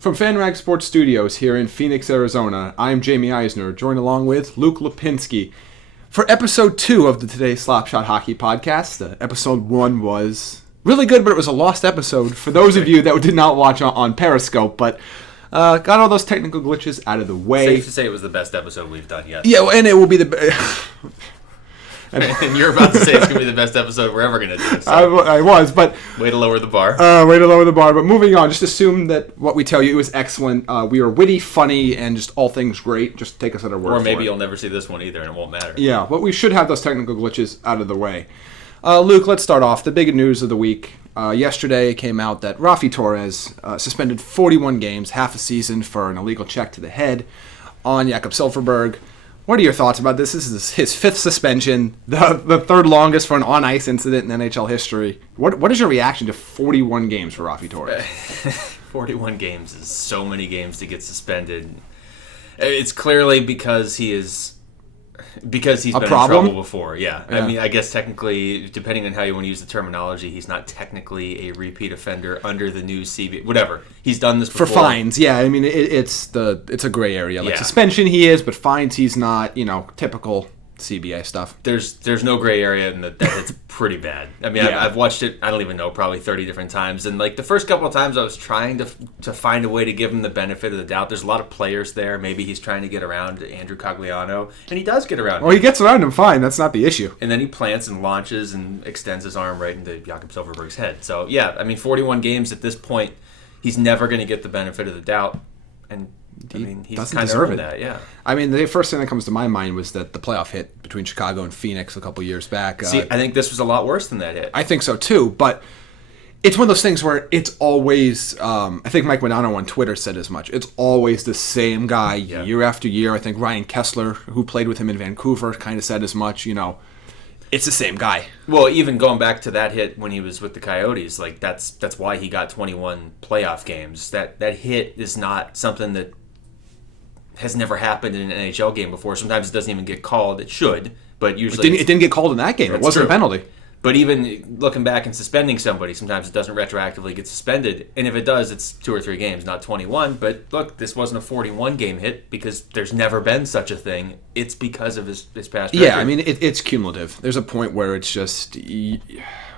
From Fanrag Sports Studios here in Phoenix, Arizona, I'm Jaime Eisner, joined along with Luke Lapinski. For episode 2 of the Today's Slapshot Hockey Podcast, episode 1 was really good, but it was a lost episode for those of you that did not watch on Periscope, but got all those technical glitches out of the way. Safe to say it was the best episode we've done yet. Yeah, and it will be the And you're about to say it's going to be the best episode we're ever going to do. So. I was, but... Way to lower the bar. But moving on, just assume that what we tell you was excellent. We are witty, funny, and just all things great. Just take us at our word for it. Or maybe you'll never see this one either, and it won't matter. Yeah, but we should have those technical glitches out of the way. Luke, let's start off. The big news of the week. Yesterday it came out that Raffi Torres suspended 41 games, half a season, for an illegal check to the head on Jakob Silfverberg. What are your thoughts about this? This is his 5th suspension, the third longest for an on-ice incident in NHL history. What is your reaction to 41 games for Raffi Torres? 41 games is so many games to get suspended. It's clearly because he's been in trouble before. Yeah. I mean, I guess technically, depending on how you want to use the terminology, he's not technically a repeat offender under the new CBA. Whatever. He's done this before. For fines, yeah. I mean, it's a gray area. Like suspension, he is, but fines, he's not. Typical CBA stuff. There's no gray area, and that's pretty bad. I mean, I've watched it, I don't even know, probably 30 different times. And like the first couple of times I was trying to find a way to give him the benefit of the doubt. There's a lot of players there. Maybe he's trying to get around Andrew Cogliano, and he does get around him. Well, he gets around him fine. That's not the issue. And then he plants and launches and extends his arm right into Jakob Silfverberg's head. So, yeah, I mean, 41 games at this point, he's never going to get the benefit of the doubt. And I mean, he's kind of earned that, yeah. I mean, the first thing that comes to my mind was that the playoff hit between Chicago and Phoenix a couple years back. See, I think this was a lot worse than that hit. I think so, too. But it's one of those things where it's always, I think Mike Modano on Twitter said as much, it's always the same guy year after year. I think Ryan Kessler, who played with him in Vancouver, kind of said as much, it's the same guy. Well, even going back to that hit when he was with the Coyotes, like that's why he got 21 playoff games. That hit is not something that has never happened in an NHL game before. Sometimes it doesn't even get called. It should, but usually it didn't get called in that game. It wasn't a penalty. But even looking back and suspending somebody, sometimes it doesn't retroactively get suspended. And if it does, it's 2 or 3 games, not 21. But look, this wasn't a 41-game hit because there's never been such a thing. It's because of his past record. Yeah, I mean, it's cumulative. There's a point where it's just...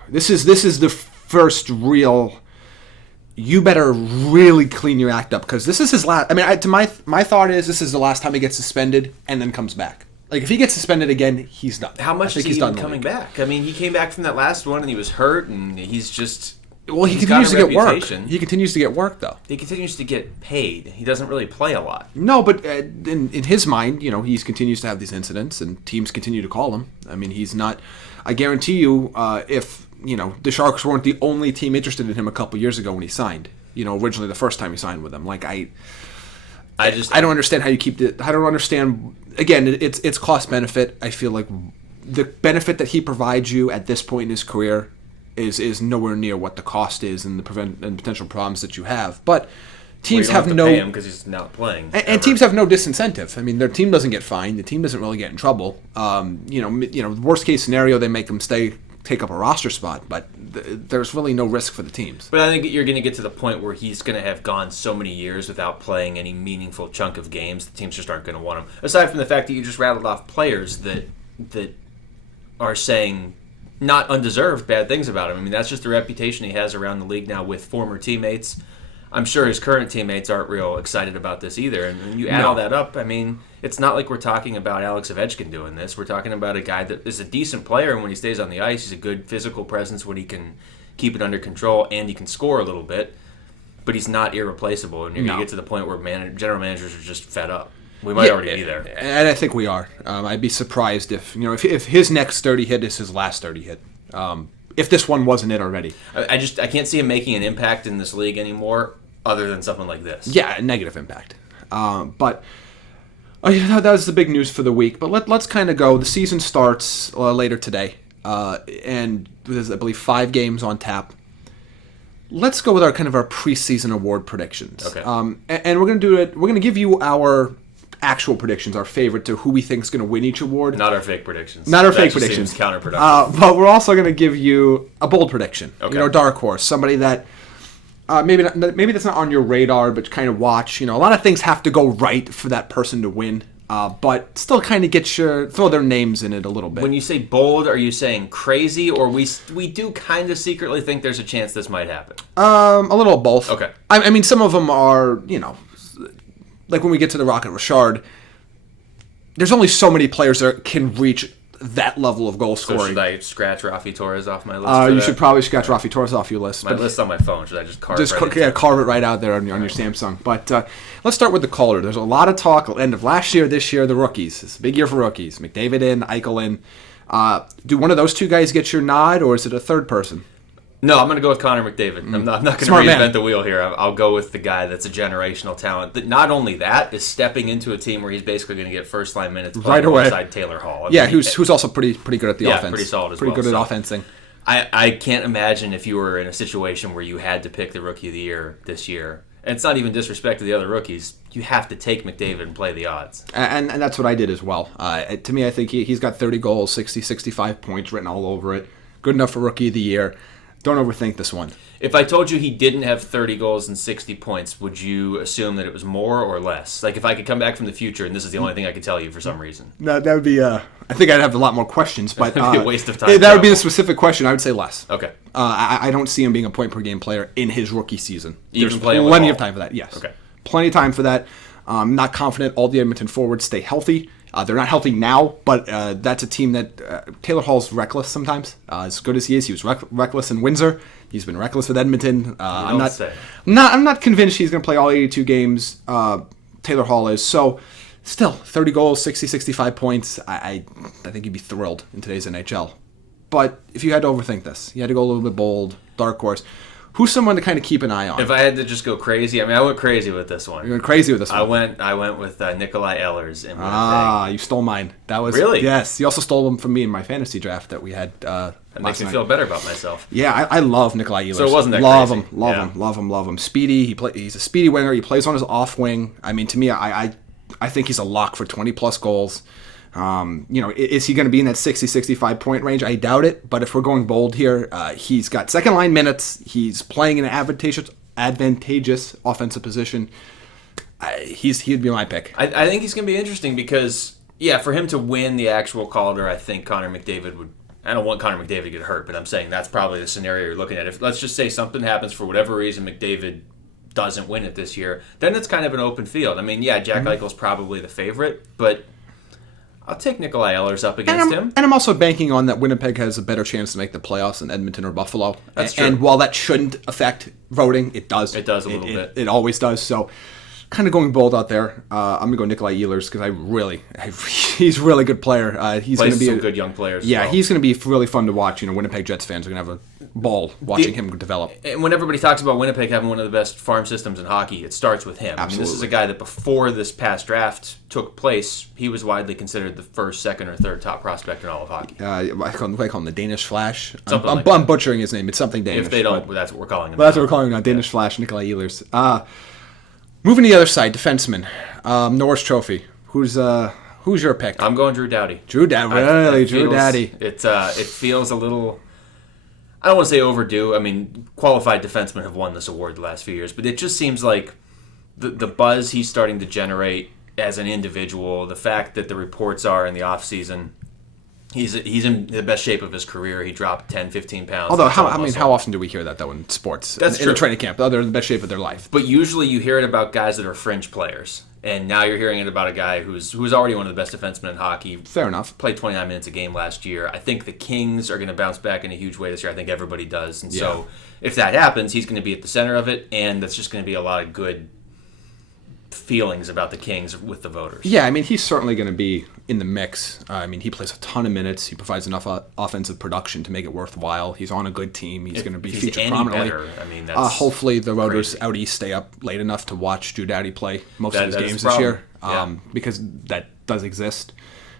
This is the first real... You better really clean your act up because this is his last... I mean, my thought is this is the last time he gets suspended and then comes back. Like, if he gets suspended again, he's done. How much is he even coming back? I mean, he came back from that last one and he was hurt and he's just... Well, he continues to get work. He continues to get work, though. He continues to get paid. He doesn't really play a lot. No, but in his mind, he continues to have these incidents and teams continue to call him. I mean, he's not... I guarantee you, if... the Sharks weren't the only team interested in him a couple years ago when he signed. Originally the first time he signed with them. Like I don't understand how you keep it. I don't understand. Again, it's cost benefit. I feel like the benefit that he provides you at this point in his career is nowhere near what the cost is and the potential problems that you have. But teams have no pay him because he's not playing. And teams have no disincentive. I mean, their team doesn't get fined. The team doesn't really get in trouble. Worst case scenario, they make them take up a roster spot, but there's really no risk for the teams. But I think you're going to get to the point where he's going to have gone so many years without playing any meaningful chunk of games, the teams just aren't going to want him. Aside from the fact that you just rattled off players that are saying not undeserved bad things about him. I mean, that's just the reputation he has around the league now with former teammates. I'm sure his current teammates aren't real excited about this either. And when you add all that up, I mean, it's not like we're talking about Alex Ovechkin doing this. We're talking about a guy that is a decent player, and when he stays on the ice, he's a good physical presence when he can keep it under control and he can score a little bit. But he's not irreplaceable, and you're going to get to the point where general managers are just fed up. We might already be there. And I think we are. I'd be surprised if his next 30 hit is his last 30 hit. If this one wasn't it already. I can't see him making an impact in this league anymore other than something like this. Yeah, a negative impact. But that was the big news for the week. But let's kind of go. The season starts later today. And there's, I believe, 5 games on tap. Let's go with our preseason award predictions. Okay. And we're going to do it. We're going to give you our actual predictions, our favorite to who we think is going to win each award. Not our fake predictions. Not our fake predictions. Seems counterproductive. But we're also going to give you a bold prediction. Okay. Dark horse, somebody that Maybe that's not on your radar, but kind of watch. A lot of things have to go right for that person to win, but still kind of throw their names in it a little bit. When you say bold, are you saying crazy, or we do kind of secretly think there's a chance this might happen? A little of both. Okay. I mean, some of them are, like when we get to the Rocket Richard, there's only so many players that can reach that level of goal scoring. So should I scratch Rafi Torres off my list? You should probably scratch Rafi Torres off your list. My list's on my phone. Should I just carve carve it right out there on your Samsung. But let's start with the Calder. There's a lot of talk end of last year, this year, the rookies. It's a big year for rookies. McDavid in, Eichel in. Do one of those two guys get your nod, or is it a third person? No, I'm going to go with Connor McDavid. I'm not going to reinvent the wheel here. I'll go with the guy that's a generational talent. That not only that is stepping into a team where he's basically going to get first line minutes right away alongside Taylor Hall. Who's also pretty good at the offense. Pretty solid as well. Pretty good at so offensing. I can't imagine if you were in a situation where you had to pick the rookie of the year this year. And it's not even disrespect to the other rookies. You have to take McDavid and play the odds. And that's what I did as well. To me, I think he's got 30 goals, 65 points written all over it. Good enough for rookie of the year. Don't overthink this one. If I told you he didn't have 30 goals and 60 points, would you assume that it was more or less? Like if I could come back from the future and this is the only thing I could tell you for some reason. No, that would be, I think I'd have a lot more questions, but it'd be a waste of time. That would be the specific question. I would say less. Okay. I don't see him being a point per game player in his rookie season. Even There's plenty of time for that, yes. Okay. Plenty of time for that. Not confident all the Edmonton forwards stay healthy. They're not healthy now, but that's a team that Taylor Hall's reckless sometimes. As good as he is, he was reckless in Windsor. He's been reckless with Edmonton. I'm not convinced he's going to play all 82 games. Taylor Hall is. So, still, 30 goals, 65 points. I think you'd be thrilled in today's NHL. But if you had to overthink this, you had to go a little bit bold, dark horse. Who's someone to kind of keep an eye on? If I had to just go crazy, I went crazy with this one. You went crazy with this one. I went with Nikolai Ehlers in Winnipeg. You stole mine. That was really? Yes. You also stole them from me in my fantasy draft that we had. That makes me feel better about myself. Yeah, I love Nikolai Ehlers. So it wasn't that crazy. Love him. Speedy. He's a speedy winger. He plays on his off wing. I mean, to me, I think he's a lock for 20 plus goals. Is he going to be in that 60-65 point range? I doubt it. But if we're going bold here, he's got second line minutes. He's playing in an advantageous offensive position. He'd be my pick. I think he's going to be interesting because, for him to win the actual Calder, I think Connor McDavid would. I don't want Connor McDavid to get hurt, but I'm saying that's probably the scenario you're looking at. If let's just say something happens for whatever reason, McDavid doesn't win it this year, then it's kind of an open field. I mean, Jack Eichel's probably the favorite, but I'll take Nikolai Ehlers up against him. And I'm also banking on that Winnipeg has a better chance to make the playoffs than Edmonton or Buffalo. That's true. And while that shouldn't affect voting, it does. It does a little bit. It always does. So kind of going bold out there. I'm going to go Nikolai Ehlers because he's a really good player. He's going to be some good young players. Yeah, he's going to be really fun to watch. Winnipeg Jets fans are going to have a ball watching him develop. And when everybody talks about Winnipeg having one of the best farm systems in hockey, it starts with him. Absolutely. I mean, this is a guy that before this past draft took place, he was widely considered the first, second, or third top prospect in all of hockey. I call him the Danish Flash. I'm butchering his name. It's something Danish. If they don't, that's what we're calling him. That's what we're calling him now. Danish Flash, Nikolai Ehlers. Moving to the other side, defenseman, Norris Trophy. Who's your pick? I'm going Drew Doughty. Drew Doughty, Drew Doughty. It feels a little. I don't want to say overdue. I mean, qualified defensemen have won this award the last few years, but it just seems like the buzz he's starting to generate as an individual, the fact that the reports are in the offseason, he's in the best shape of his career. He dropped 10, 15 pounds. Although, how often do we hear that, though, in sports? That's in true. a training camp. They're in the best shape of their life. But usually you hear it about guys that are fringe players. And now you're hearing it about a guy who's already one of the best defensemen in hockey. Fair enough. Played 29 minutes a game last year. I think the Kings are going to bounce back in a huge way this year. I think everybody does. And so if that happens, he's going to be at the center of it. And that's just going to be a lot of good feelings about the Kings with the voters. Yeah, I mean, he's certainly going to be in the mix. I mean, he plays a ton of minutes. He provides enough offensive production to make it worthwhile. He's on a good team. He's going to be featured prominently. Better, I mean, that's hopefully the voters crazy. out east stay up late enough to watch Drew Doughty play most of his games this year, because that does exist.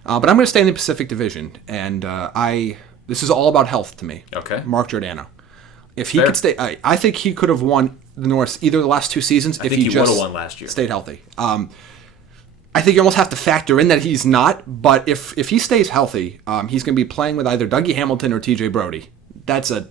But I'm going to stay in the Pacific Division, and this is all about health to me. Okay. Mark Giordano. If he could stay, I think he could have won the North either of the last two seasons. I think he would have won last year. Stayed healthy. I think you almost have to factor in that he's not, but if he stays healthy, he's going to be playing with either Dougie Hamilton or TJ Brody. that's a.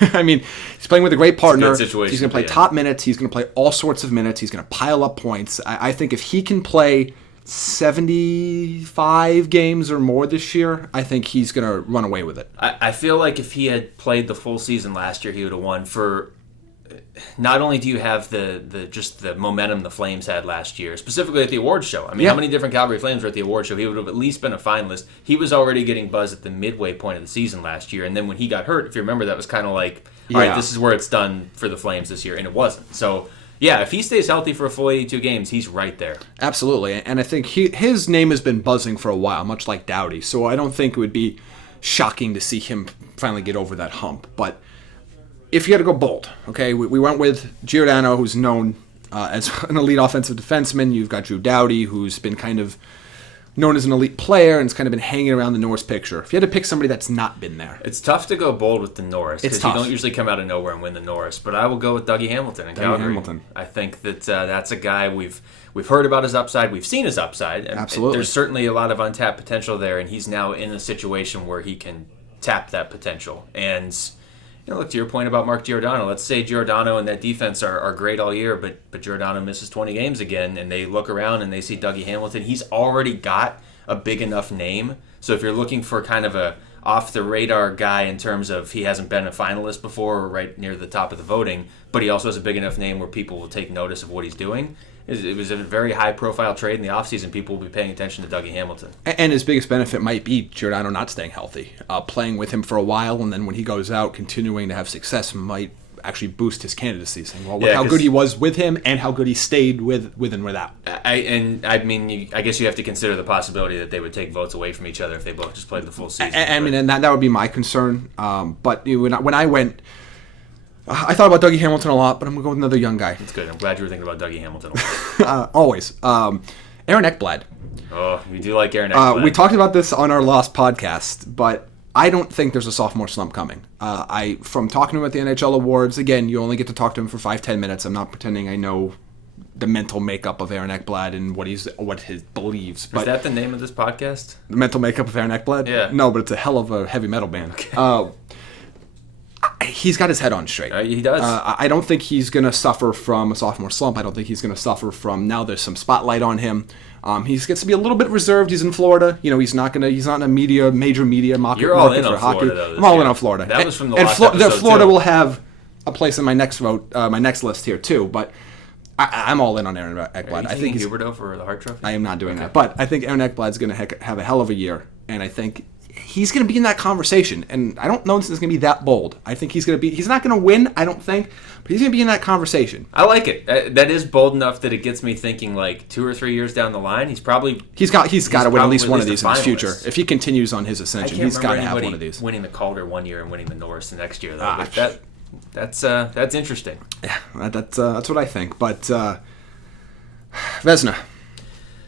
I mean, he's playing with a great partner. It's a good situation He's going to play top minutes. He's going to play all sorts of minutes. He's going to pile up points. I think if he can play 75 games or more this year, I think he's going to run away with it. I feel like if he had played the full season last year, he would have won. For not only do you have the momentum the Flames had last year, specifically at the awards show. I mean, how many different Calgary Flames were at the awards show? He would have at least been a finalist. He was already getting buzz at the midway point of the season last year, and then when he got hurt, if you remember, that was kind of like, all right, this is where it's done for the Flames this year, and it wasn't. So, yeah, if he stays healthy for a full 82 games, he's right there. Absolutely, and I think his name has been buzzing for a while, much like Doughty, so I don't think it would be shocking to see him finally get over that hump, but if you had to go bold, okay, we went with Giordano, who's known as an elite offensive defenseman. You've got Drew Doughty, who's been kind of known as an elite player and has kind of been hanging around the Norris picture. If you had to pick somebody that's not been there. It's tough to go bold with the Norris because you don't usually come out of nowhere and win the Norris, but I will go with Dougie Hamilton in Calgary. I think that that's a guy we've heard about his upside. We've seen his upside. And absolutely. There's certainly a lot of untapped potential there, and he's now in a situation where he can tap that potential. And look, to your point about Mark Giordano, let's say Giordano and that defense are great all year, but Giordano misses 20 games again, and they look around and they see Dougie Hamilton. He's already got a big enough name. So if you're looking for kind of a off-the-radar guy in terms of he hasn't been a finalist before or right near the top of the voting, but he also has a big enough name where people will take notice of what he's doing, it was a very high-profile trade in the offseason. People will be paying attention to Dougie Hamilton. And his biggest benefit might be Giordano not staying healthy. Playing with him for a while, and then when he goes out, continuing to have success might actually boost his candidacy. Saying, well, look how good he was with him and how good he stayed with and without. I guess you have to consider the possibility that they would take votes away from each other if they both just played the full season. And that would be my concern. But when I went, I thought about Dougie Hamilton a lot, but I'm going to go with another young guy. That's good. I'm glad you were thinking about Dougie Hamilton a lot. Always. Aaron Ekblad. Oh, we do like Aaron Ekblad. We talked about this on our last podcast, but I don't think there's a sophomore slump coming. From talking to him at the NHL Awards, again, you only get to talk to him for 5-10 minutes. I'm not pretending I know the mental makeup of Aaron Ekblad and what he believes. Is that the name of this podcast? The mental makeup of Aaron Ekblad? Yeah. No, but it's a hell of a heavy metal band. Okay. He's got his head on straight. He does. I don't think he's going to suffer from a sophomore slump. I don't think he's going to suffer from now there's some spotlight on him. He gets to be a little bit reserved. He's in Florida. He's not in a major media market. You're all in for on hockey. Florida, though. I'm all in on Florida. That was from the last episode, Florida too. will have a place in my next vote, my next list here too. But I'm all in on Aaron Ekblad. I think Huberdeau for the Hart Trophy. I am not doing that, but I think Aaron Ekblad's going to have a hell of a year, and I think he's going to be in that conversation. And I don't know if it's going to be that bold. I think he's not going to win, I don't think, but he's going to be in that conversation. I like it. That is bold enough that it gets me thinking like 2 or 3 years down the line, he's got to win at least one of these in his future. If he continues on his ascension, he's got to have one of these. Winning the Calder one year and winning the Norris the next year, though. That's interesting. Yeah, that's what I think. But Vezina.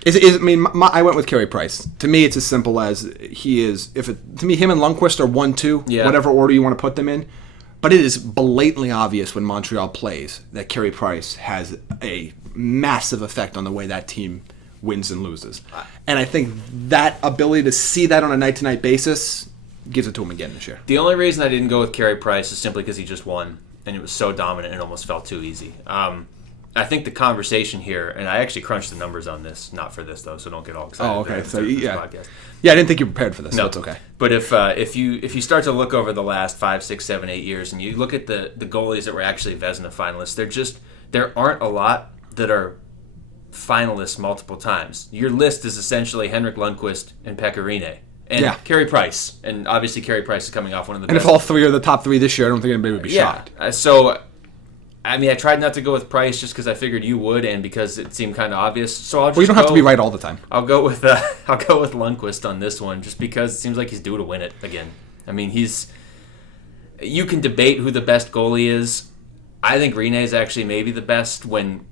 I went with Carey Price. To me, it's as simple as he is. To me, him and Lundqvist are 1-2, whatever order you want to put them in. But it is blatantly obvious when Montreal plays that Carey Price has a massive effect on the way that team wins and loses. And I think that ability to see that on a night-to-night basis gives it to him again this year. The only reason I didn't go with Carey Price is simply because he just won, and it was so dominant it almost felt too easy. I think the conversation here, and I actually crunched the numbers on this, not for this though, so don't get all excited. Oh, okay. So yeah, podcast. Yeah, I didn't think you were prepared for this. No, so it's okay. But if you start to look over the last 5, 6, 7, 8 years, and you look at the goalies that were actually Vezina finalists, there aren't a lot that are finalists multiple times. Your list is essentially Henrik Lundqvist and Pekka Rinne. And Carey Price, and obviously Carey Price is coming off one of the best. And if all three are the top 3 this year, I don't think anybody would be shocked. I tried not to go with Price just because I figured you would, and because it seemed kind of obvious. So I'll just you don't have to be right all the time. I'll go with Lundqvist on this one, just because it seems like he's due to win it again. You can debate who the best goalie is. I think Rinne is actually maybe the best when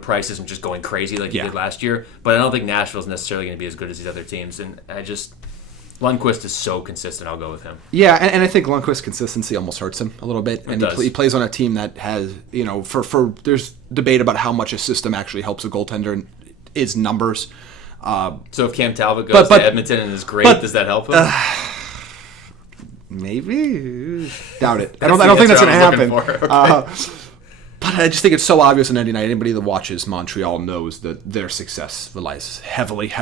Price isn't just going crazy like he did last year. But I don't think Nashville's necessarily going to be as good as these other teams, and Lundqvist is so consistent. I'll go with him. Yeah, and I think Lundqvist's consistency almost hurts him a little bit. And he plays on a team that has, there's debate about how much a system actually helps a goaltender and is numbers. So if Cam Talbot goes to Edmonton and is great, does that help him? Maybe. Doubt it. I don't think that's going to happen. But I just think it's so obvious in 99. Anybody that watches Montreal knows that their success relies heavily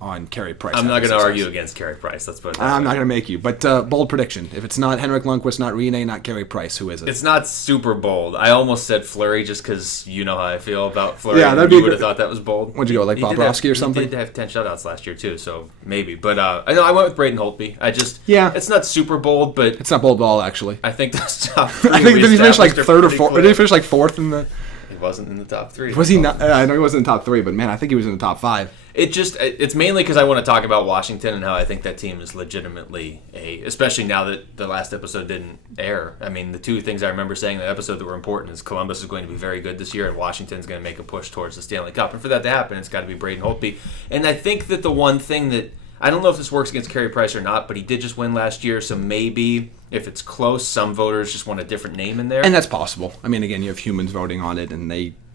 on Carey Price. I'm not going to argue against Carey Price. Let's put it that I'm way. not going to make you. But bold prediction. If it's not Henrik Lundqvist, not Rinne, not Carey Price, who is it? It's not super bold. I almost said Fleury just because you know how I feel about Fleury. Yeah, that'd be you would have thought that was bold. What'd you go, like Bobrovsky or something? He did have 10 shutouts last year, too, so maybe. But I know I went with Braden Holtby. It's not super bold, but... It's not bold at all, actually. I think those top three I think did he finish like third or fourth? Did he finish like fourth in the... He wasn't in the top three. Was he not? I know he wasn't in the top three, but man, I think he was in the top five. It's mainly because I want to talk about Washington and how I think that team is legitimately especially now that the last episode didn't air. I mean, the two things I remember saying in the episode that were important is Columbus is going to be very good this year and Washington's going to make a push towards the Stanley Cup. And for that to happen, it's got to be Braden Holtby. And I think that the one thing that, I don't know if this works against Carey Price or not, but he did just win last year, so maybe if it's close, some voters just want a different name in there. And that's possible. I mean, again, you have humans voting on it, and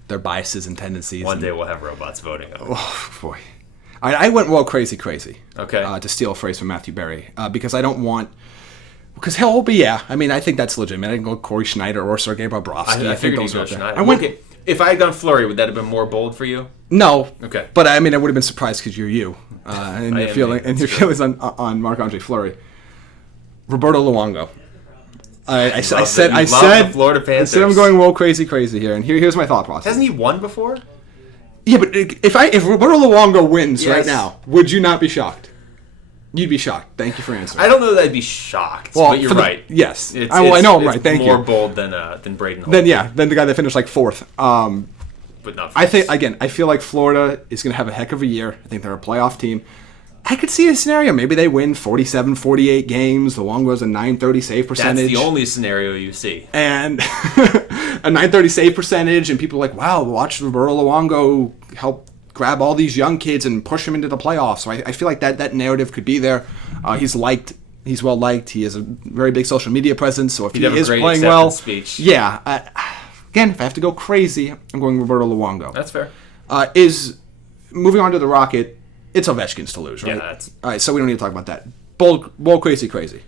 their biases and tendencies. One day we'll have robots voting on it. Oh, boy. I went crazy. Okay. To steal a phrase from Matthew Berry, because I don't want... Because he'll be, yeah. I mean, I think that's legitimate. I can go Corey Schneider or Sergei Bobrovsky. I figured you'd go Schneider. If I had gone Fleury, would that have been more bold for you? No. Okay. But I mean, I would have been surprised because you're you, and your feelings on Marc-Andre Fleury. Roberto Luongo. I said the Florida Panthers. I said I'm going crazy here, and here's my thought process. Hasn't he won before? Yeah, but if Roberto Luongo wins right now, would you not be shocked? You'd be shocked. Thank you for answering. I don't know that I'd be shocked, but you're right. Yes. I know I'm right. Thank you. More bold than Braden Holtby. Then the guy that finished like fourth. But not I feel like Florida is going to have a heck of a year. I think they're a playoff team. I could see a scenario. Maybe they win 47, 48 games. Luongo's a .930 save percentage. That's the only scenario you see. And a .930 save percentage, and people are like, wow, watch Roberto Luongo help grab all these young kids and push them into the playoffs. So I feel like that narrative could be there. He's well liked. He has a very big social media presence. So if he is playing well, speech. Yeah. Again, if I have to go crazy, I'm going Roberto Luongo. That's fair. Moving on to the Rocket. It's Ovechkin's to lose, right? Yeah, all right. So we don't need to talk about that. Bold, crazy. Give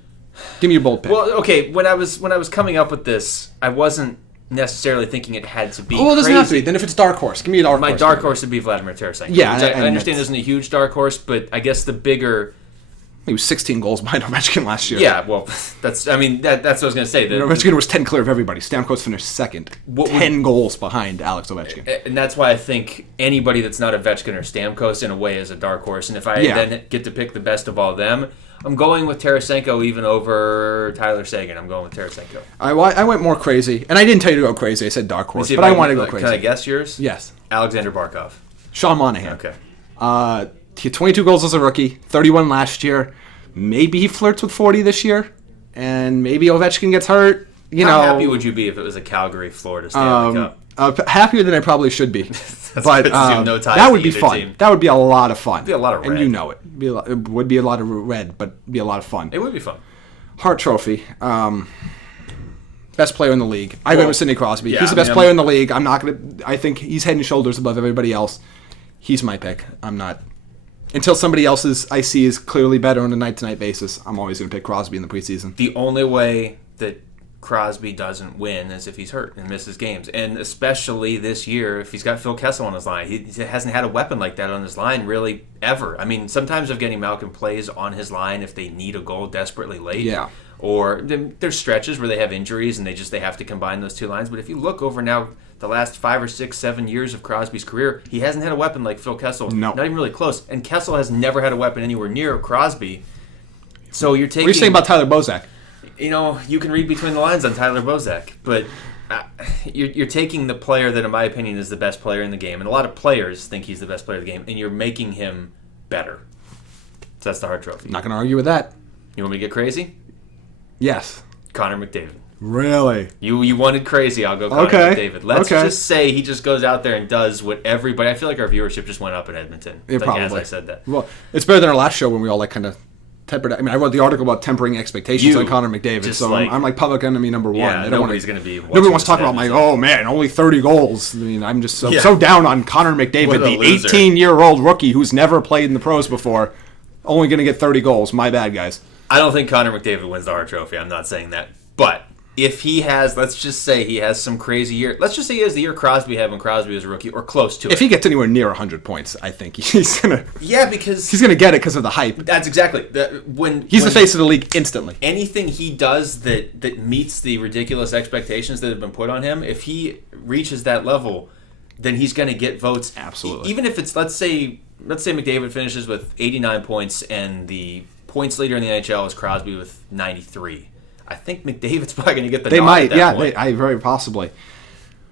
me your bold pick. Well, okay. When I was coming up with this, I wasn't necessarily thinking it had to be. Oh, it doesn't have to be. Then if it's dark horse, give me a dark horse. My dark horse would be Vladimir Tarasenko. Yeah, I understand it isn't a huge dark horse, but I guess the bigger. He was 16 goals behind Ovechkin last year. Yeah, well, that's what I was going to say. Ovechkin was 10 clear of everybody. Stamkos finished second. 10 goals behind Alex Ovechkin. And that's why I think anybody that's not Ovechkin or Stamkos, in a way, is a dark horse. And if I then get to pick the best of all them, I'm going with Tarasenko even over Tyler Seguin. I'm going with Tarasenko. I went more crazy. And I didn't tell you to go crazy. I said dark horse. But I want to go crazy. Can I guess yours? Yes. Alexander Barkov. Sean Monahan. Okay. He had 22 goals as a rookie, 31 last year. Maybe he flirts with 40 this year, and maybe Ovechkin gets hurt. How happy would you be if it was a Calgary, Florida Stanley Cup? Happier than I probably should be. But that would be fun. Team. That would be a lot of fun. It'd be a lot of red. And you know it. It would be a lot of red, but it'd be a lot of fun. It would be fun. Hart Trophy. Best player in the league. I went with Sidney Crosby. Yeah, he's the best player in the league. I think he's head and shoulders above everybody else. He's my pick. I'm not. Until somebody else's I see is clearly better on a night-to-night basis, I'm always going to pick Crosby in the preseason. The only way that Crosby doesn't win is if he's hurt and misses games. And especially this year, if he's got Phil Kessel on his line. He hasn't had a weapon like that on his line really ever. I mean, sometimes Evgeny Malkin plays on his line if they need a goal desperately late. Yeah. Or there's stretches where they have injuries and they have to combine those two lines. But if you look over now the last 5 or 6, 7 years of Crosby's career, he hasn't had a weapon like Phil Kessel. No. Not even really close. And Kessel has never had a weapon anywhere near Crosby. So you're taking... What are you saying about Tyler Bozak? You can read between the lines on Tyler Bozak, but you're taking the player that, in my opinion, is the best player in the game, and a lot of players think he's the best player in the game, and you're making him better. So that's the Hart Trophy. Not going to argue with that. You want me to get crazy? Yes. Connor McDavid. Really? You wanted crazy, I'll go Connor McDavid. Let's just say he just goes out there and does what everybody... I feel like our viewership just went up in Edmonton. Probably. As I said that. Well, it's better than our last show when we all kind of tempered... I mean, I wrote the article about tempering expectations on Connor McDavid, so I'm like public enemy number one. Yeah, nobody's going to be... Nobody wants to talk about only 30 goals. I mean, I'm just so down on Connor McDavid, the 18-year-old rookie who's never played in the pros before, only going to get 30 goals. My bad, guys. I don't think Connor McDavid wins the Hart Trophy. I'm not saying that. But if he has, let's just say he has some crazy year. Let's just say he has the year Crosby had when Crosby was a rookie, or close to it. If he gets anywhere near 100 points, I think he's gonna. Yeah, because he's gonna get it because of the hype. That's exactly when the face of the league instantly. Anything he does that meets the ridiculous expectations that have been put on him, if he reaches that level, then he's going to get votes. Absolutely. Even if it's let's say McDavid finishes with 89 points and the points leader in the NHL is Crosby with 93. I think McDavid's probably going to get the They nod might, at that point. I very possibly.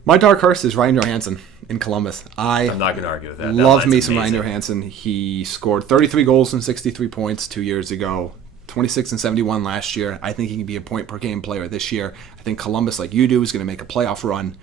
My dark horse is Ryan Johansson in Columbus. I'm not going to argue with that. Love me some Ryan Johansson. He scored 33 goals and 63 points 2 years ago. 26 and 71 last year. I think he can be a point-per-game player this year. I think Columbus, like you do, is going to make a playoff run.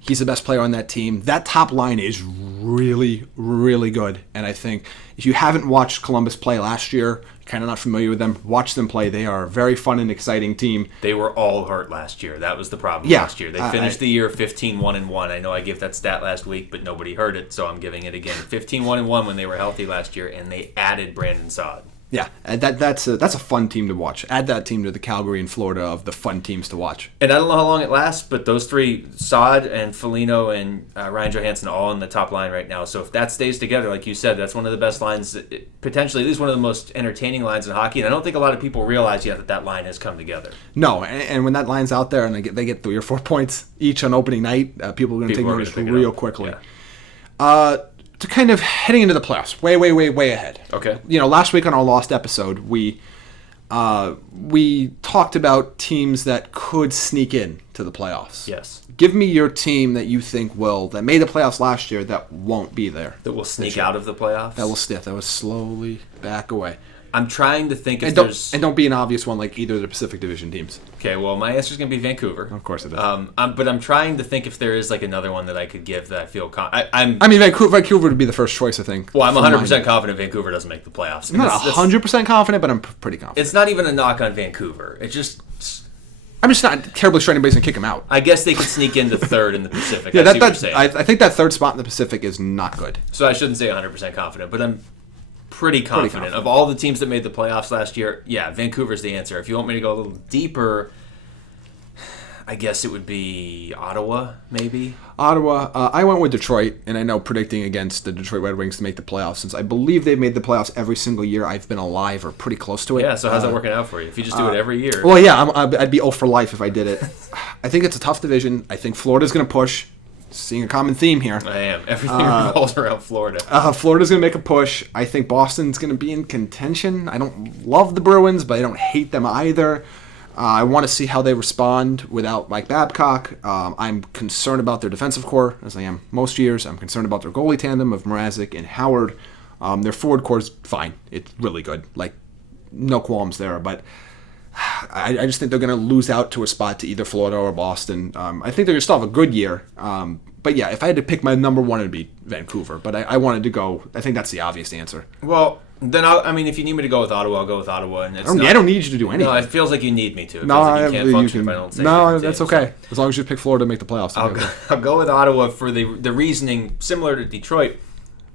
He's the best player on that team. That top line is really, really good. And I think if you haven't watched Columbus play last year, kind of not familiar with them, watch them play. They are a very fun and exciting team. They were all hurt last year. That was the problem last year. They finished the year 15-1-1. I know I gave that stat last week, but nobody heard it, so I'm giving it again. 15-1-1 when they were healthy last year, and they added Brandon Saad. Yeah, that's a fun team to watch. Add that team to the Calgary and Florida of the fun teams to watch. And I don't know how long it lasts, but those three, Saad and Foligno and Ryan Johansson, all in the top line right now. So if that stays together, like you said, that's one of the best lines, potentially at least one of the most entertaining lines in hockey. And I don't think a lot of people realize yet that line has come together. No, and when that line's out there and they get 3 or 4 points each on opening night, people are going to take notice real quickly. Yeah. To kind of heading into the playoffs, way ahead. Okay. Last week on our Lost episode, we talked about teams that could sneak in to the playoffs. Yes. Give me your team that you think that made the playoffs last year that won't be there. That will sneak out of the playoffs? That will slowly back away. I'm trying to think and don't be an obvious one like either of the Pacific Division teams. Okay, well, my answer is going to be Vancouver. Of course it is. But I'm trying to think if there is like another one that I could give that I feel Vancouver would be the first choice, I think. Well, I'm 100% confident Vancouver doesn't make the playoffs. I'm not 100% confident, but I'm pretty confident. It's not even a knock on Vancouver. I'm just not terribly sure anybody's going to kick them out. I guess they could sneak into third in the Pacific. Yeah, I think that third spot in the Pacific is not good. So I shouldn't say 100% confident, but I'm pretty confident. Of all the teams that made the playoffs last year, yeah, Vancouver's the answer. If you want me to go a little deeper, I guess it would be Ottawa, maybe. Ottawa. I went with Detroit, and I know predicting against the Detroit Red Wings to make the playoffs, since I believe they've made the playoffs every single year I've been alive or pretty close to it. Yeah, so how's that working out for you? If you just do it every year. Well, yeah, I'd be 0 for life if I did it. I think it's a tough division. I think Florida's going to push. Seeing a common theme here. I am. Everything revolves around Florida. Florida's going to make a push. I think Boston's going to be in contention. I don't love the Bruins, but I don't hate them either. I want to see how they respond without Mike Babcock. I'm concerned about their defensive core, as I am most years. I'm concerned about their goalie tandem of Mrazek and Howard. Their forward core is fine. It's really good. Like, no qualms there, but I just think they're going to lose out to a spot to either Florida or Boston. I think they're going to still have a good year. But yeah, if I had to pick my number one, it would be Vancouver. But I wanted to go. I think that's the obvious answer. Well, then if you need me to go with Ottawa, I'll go with Ottawa. And I don't need you to do anything. No, it feels like you need me to. It no, feels like you can't function if I don't say no, that's okay. As long as you pick Florida to make the playoffs. I'll go with Ottawa for the reasoning similar to Detroit.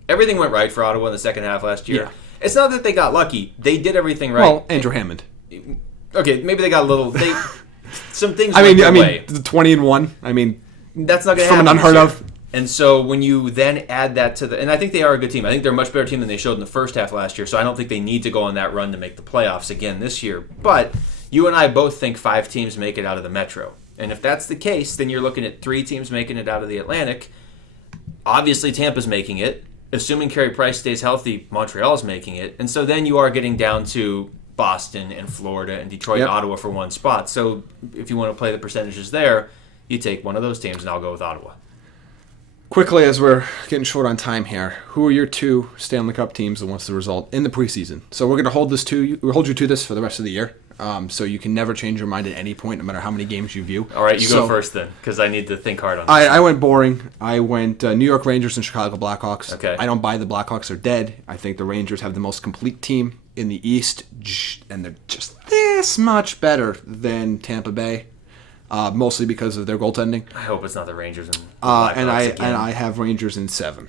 Everything went right for Ottawa in the second half last year. Yeah. It's not that they got lucky. They did everything right. Well, Andrew Hammond. Okay, maybe they got a little. Some things. I mean, the 20-1. I mean, that's not going to happen. From an unheard of. And so when you then add that to and I think they are a good team. I think they're a much better team than they showed in the first half last year. So I don't think they need to go on that run to make the playoffs again this year. But you and I both think 5 teams make it out of the Metro. And if that's the case, then you're looking at 3 teams making it out of the Atlantic. Obviously, Tampa's making it. Assuming Carey Price stays healthy, Montreal's making it. And so then you are getting down to Boston and Florida and Detroit, Ottawa for one spot. So if you want to play the percentages there, you take one of those teams, and I'll go with Ottawa. Quickly, as we're getting short on time here, who are your 2 Stanley Cup teams and what's the result in the preseason? So we're going to hold you to this for the rest of the year. So you can never change your mind at any point, no matter how many games you view. All right, you go first then, because I need to think hard on this. I went boring. I went New York Rangers and Chicago Blackhawks. Okay. I don't buy the Blackhawks are dead. I think the Rangers have the most complete team in the East, and they're just this much better than Tampa Bay. Mostly because of their goaltending. I hope it's not the Rangers and again. I have Rangers in 7.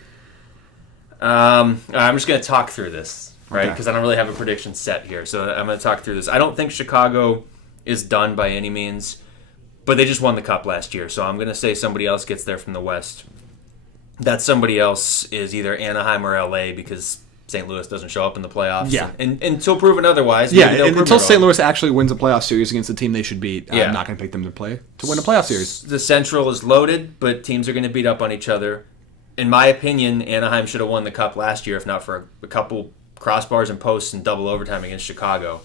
I'm just going to talk through this. right? Okay. Because I don't really have a prediction set here. So I'm going to talk through this. I don't think Chicago is done by any means, but they just won the Cup last year. So I'm going to say somebody else gets there from the West. That somebody else is either Anaheim or LA because St. Louis doesn't show up in the playoffs. Yeah. And until proven otherwise. Yeah, maybe they'll prove until it St. wrong. Louis actually wins a playoff series against the team they should beat, Yeah. I'm not going to pick them to win a playoff series. The Central is loaded, but teams are going to beat up on each other. In my opinion, Anaheim should have won the Cup last year, if not for a couple crossbars and posts and double overtime against Chicago.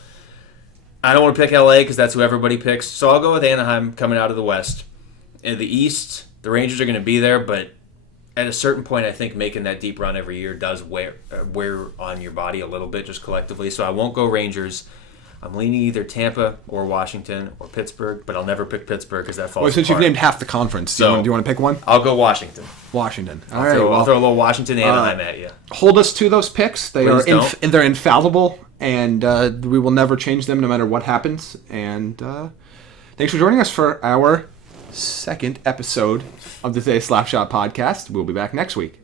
I don't want to pick LA because that's who everybody picks, so I'll go with Anaheim coming out of the West. In the East, the Rangers are going to be there, but at a certain point, I think making that deep run every year does wear on your body a little bit, just collectively. So I won't go Rangers. I'm leaning either Tampa or Washington or Pittsburgh, but I'll never pick Pittsburgh because that falls Well, since you've apart. named half the conference, do So- you want to pick one? I'll go Washington. Washington. All I'll right. throw a Well, little Washington Anaheim at you. hold us to those picks. They Please don't. they're infallible, and we will never change them no matter what happens. And thanks for joining us for our second episode of the Today's Slapshot podcast. We'll be back next week.